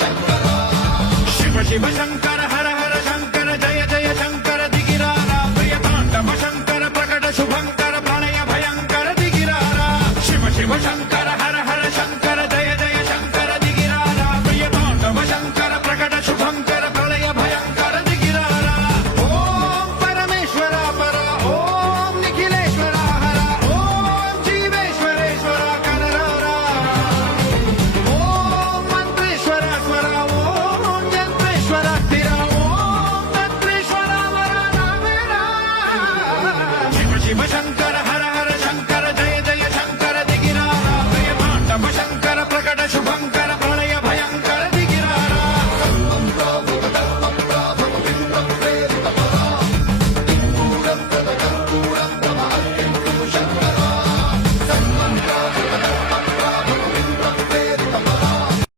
शिव शिव शंकर हर हर शंकर जय जय शंकर दिगिरारा प्रिय तांडव शंकर प्रकट शुभंकर प्रणय भयंकर दिगिरारा शिव शिव शंकर